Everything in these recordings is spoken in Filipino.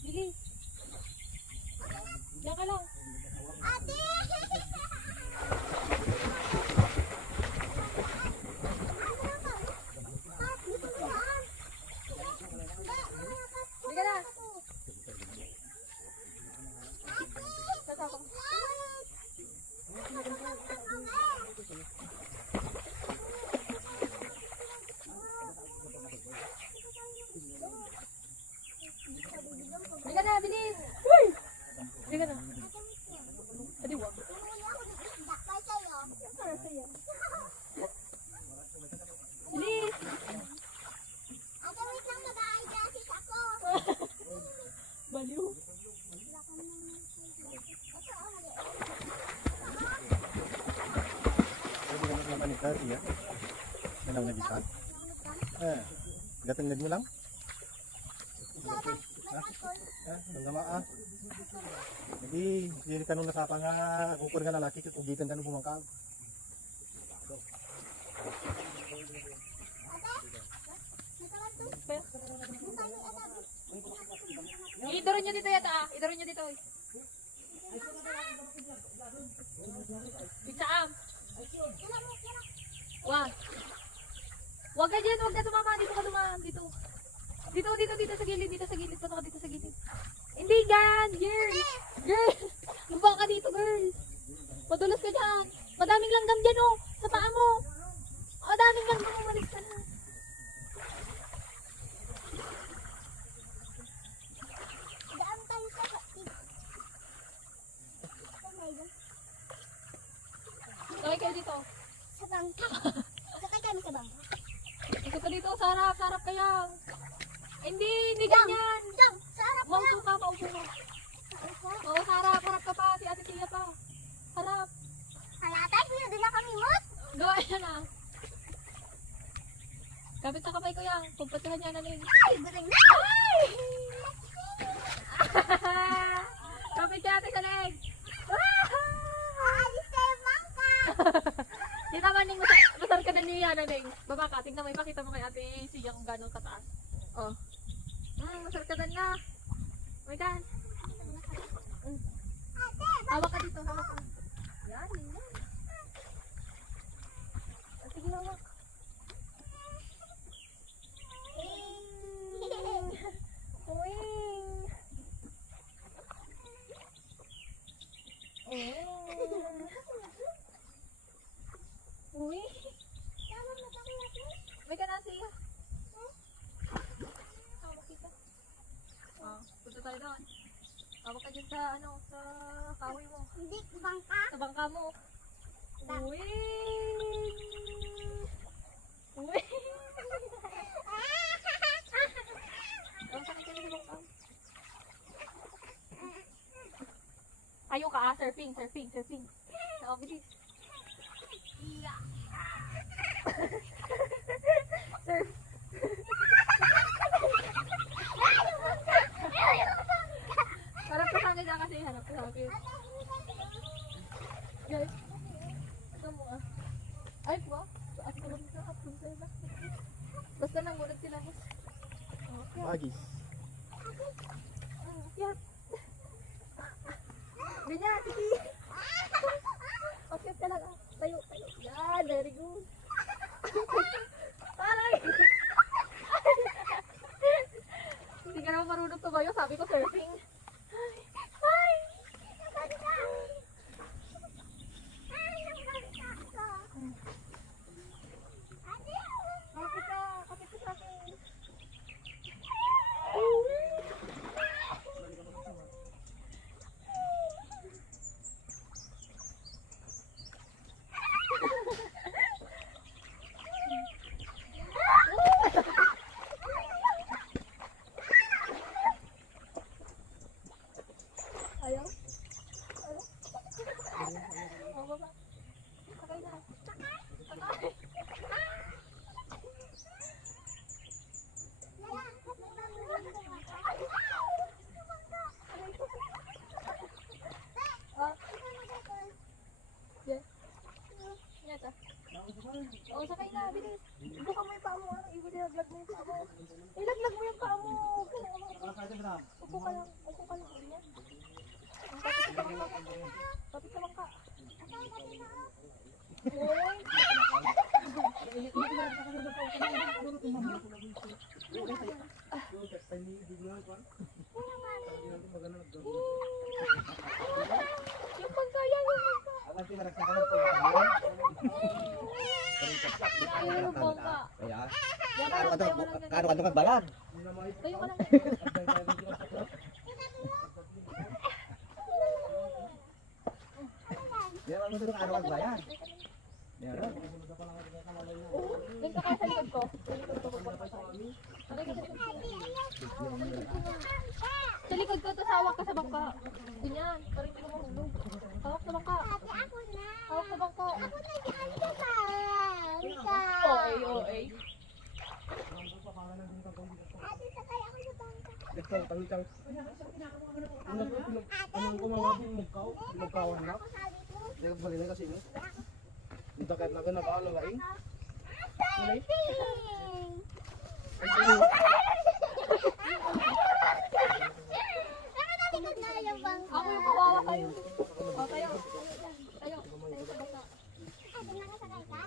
Bilis. Diyan ka lang. Ate! Biga na. Biga na, bilis. Biga na. Adi wag. Bilis. Ate, wait lang, mag-a-eyeglasses ako. Baliw. Iya. Ano na bisa? Datang mo lang? Sama Jadi, jadi kanong nasapa nga ukur nga lalaki kugitan kanong bumangkag. Idoron nyo dito yata ah. Idoron nyo dito. Pitsaam. Wag. Wag ka dyan. Wag ka tumama. Dito ka dumaan. Dito. Dito sa gilid. Dito sa gilid. Pato ka dito sa gilid. Hindi gan. Girl. Girl. Baba ka dito girl. Madulas ka dyan. Madaming langgam dyan oh. Sa paa mo. Madaming langgam. Umalis ka na. Sakay kayo dito. Sa bangka. Sakay kami sa bangka. Ikot ka dito. Sa harap. Sa harap kaya. Hindi ganyan. Jam, sa harap na. Maupo ka. Oo, sa harap. Harap ka pa. Si Ate Tia pa. Harap. Halatay, hindi din na kami mot. Go, ayan na. Kapit sa kamay ko yan. Pagpatuhan niya na rin. Ay, galing na. Ay! Kapit niya ate sa leg. Aalis kayo bangka. Di naman ning masar ka na niya na ning. Baba ka, tingnan mo, ipakita mo kay ate siya kung gano'ng kataas. Oh. Masar ka na. Oh my God. Hawak ka dito, hawak ka. Yan, yan. Sige, hawak. Uy. May ka na siya. Hawak kita. Punta tayo doon. Hawak ka dyan sa sa kahoy mo. Hindi, bangka. Sa bangka mo. Uy. Uy. Ayaw ka surfing. Oo, bilis. Surf. Harap ka sa akin na kasi, harap ka sa akin. Guys, ito mo ah. Ay po ah. At ko lang sa hapon sa'yo na. Basta nang munod sila mo. Okay. Magis. Yeah. Ganyan, sige. Okay ka lang ah. Tayo. Yan, very good. Aray! Hindi ka naman marunong tumayo. Sabi ko surfing. Ay! Kapit ka sa akin. Upo ka lang. Upo ka lang. Ganyan. Kapit sa bangka. Kapit sa bangka. Uy. Yung bangka yan, yung bangka. Ayaw yung bangka. Kaya, Yan, tayo ka lang ganyan. kano ka magbalag? Tayo ka lang. Di naman mo doon kano magbayad. Meron. Doon ka kayo sa likod ko. Sa likod ko. Aray ka sa likod ko. Sa likod ko, tapos hawak ka sa bangka. Ganyan. Parang hindi ka mahulog. Hawak sa bangka. Ate, ako na. Hawak sa bangka. Ako na dyan sa bangka. OA. Ate, sakay ako sa bangka. Anong kumawabing magkawan na? Ako sabi ko. Hindi ka balilay kasi ini. Hindi kahit na nag-aalo nga eh. Surfing! Nakatalikod na yung bangka. Ako yung kawawa kayo. O, tayo. Tayo. Tayo sa bangka. Ate, nakasakay ka?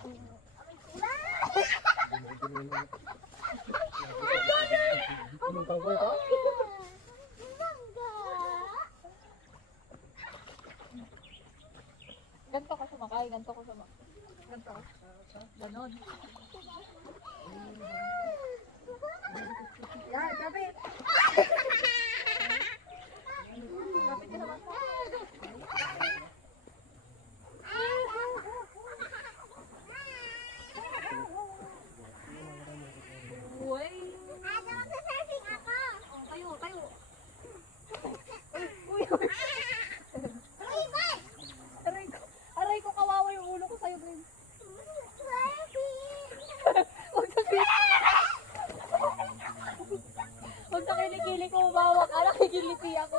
Anong tangkoy ka? Bangga! Ganto ka sumakay. Ganto ka sumakay. Ganto ka. Ganon. Yan, kapit. Kapit ka sa bangka. Uy. Ate, magsa-surfing ako. Oh, tayo, tayo. Uy, bye! Aray ko, kawawa yung ulo ko sa'yo, Glenn. Surfing! Huwag sa Huwag sa kilikili ko, umawak ka. Nakikiliti ako.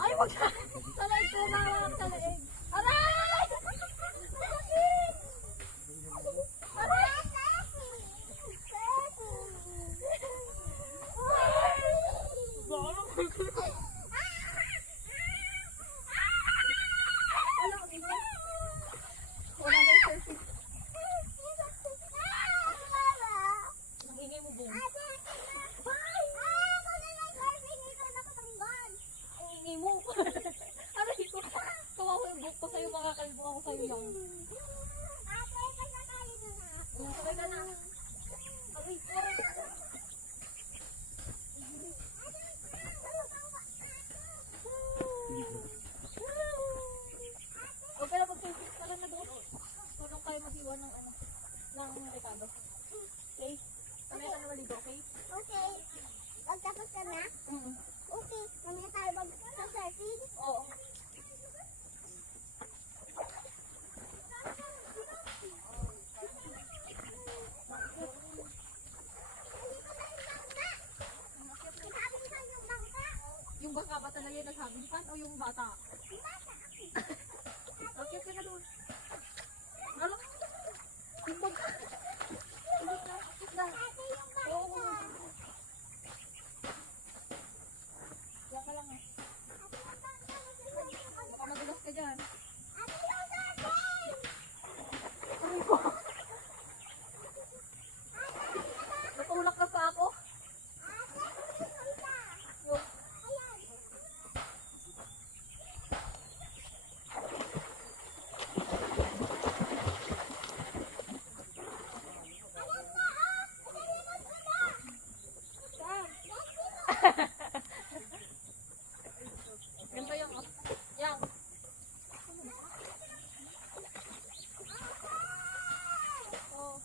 Ay, wag ka. Talaig ko, umawak. Talaig. Aray! Wala na yung surfing. Ang ingay mo, boom. Ang ingay mo. Aray ko. Kawawa yung buhok ko sa'yo. Makakalbo ako sa'yo lang. Sabay ka na. Aray ko. O, pero pag-surfing ka lang na doon. Parang kayo mag-iwan ng ano. Ng Ricardo. Okay? Kami ka na maligo, okay? Okay. Pagtapos ka na? Okay. Mamaya tayo mag-surfing? Oo. Yung bangka ba talaga yung naghabingkan o yung bata? Okay, okay na doon. Ano? Yung bangka. Ulit na, ulit na. Oo. Yan ka lang ah. Baka madulas ka dyan. Aray ko. Natulak ka pa ako. Yung ganito yung yang. Oh.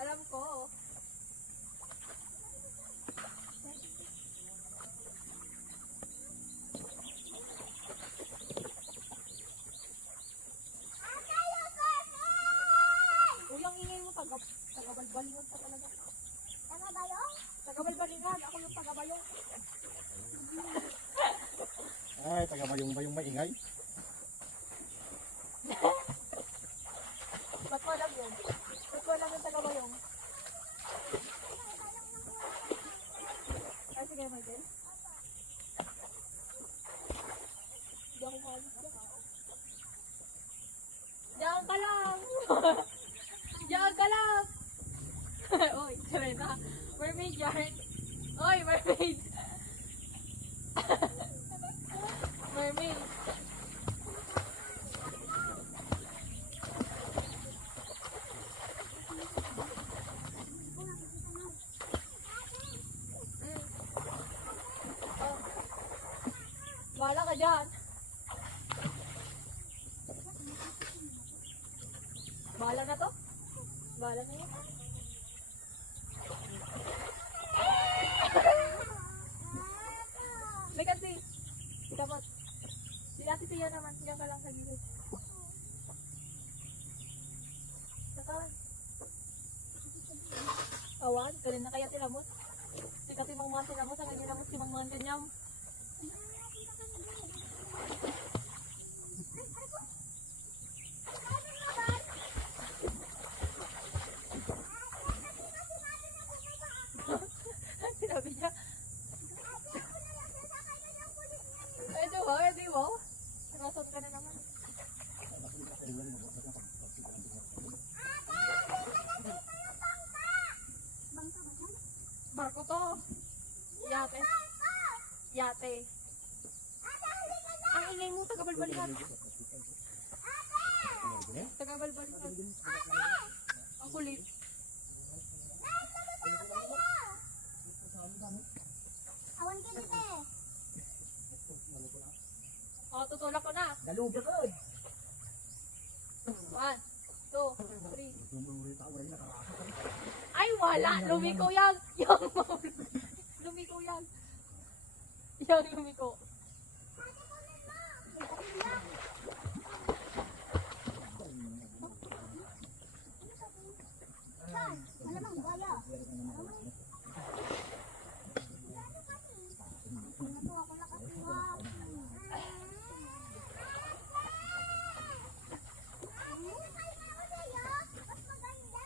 Alam ko. yan. Ako yung taga-bayong. Ay, taga-bayong-bayong maingay. Ba't ko lang yun? Ba't ko lang yung taga-bayong? Ay, sige, Michael. Hindi ako maalis dyan. Diyan ka lang! Diyan ka lang! Uy, Serena. Mermaid yan. Uy, mermaid! Mermaid. Bahala ka dyan. Bahala na to? Bahala na yun. May kasi. Dapat. Si Ate Tia naman. Diyan ka lang sa gilid. Saka. Awan. Galing na kaya tilamos. Si Kati Mang Mang tilamos. Ang ganyan lamos si Mang Mang Tinyam. Sinabi niya. Ay, di ba? Nasot ka na naman. Barko to. Yate. Yate. Ang ingay mo, taga-balbalihan. Taga-balbalihan. Ang kulit. Awan ka dito eh. O, tutulak ko na. Dalugod. 1, 2, 3. Ay, wala. Lumiko yan. Yung lumiko yan. Yung lumiko. Malamang buhaya. Natuwa ko nakatuwa. Mas maganda.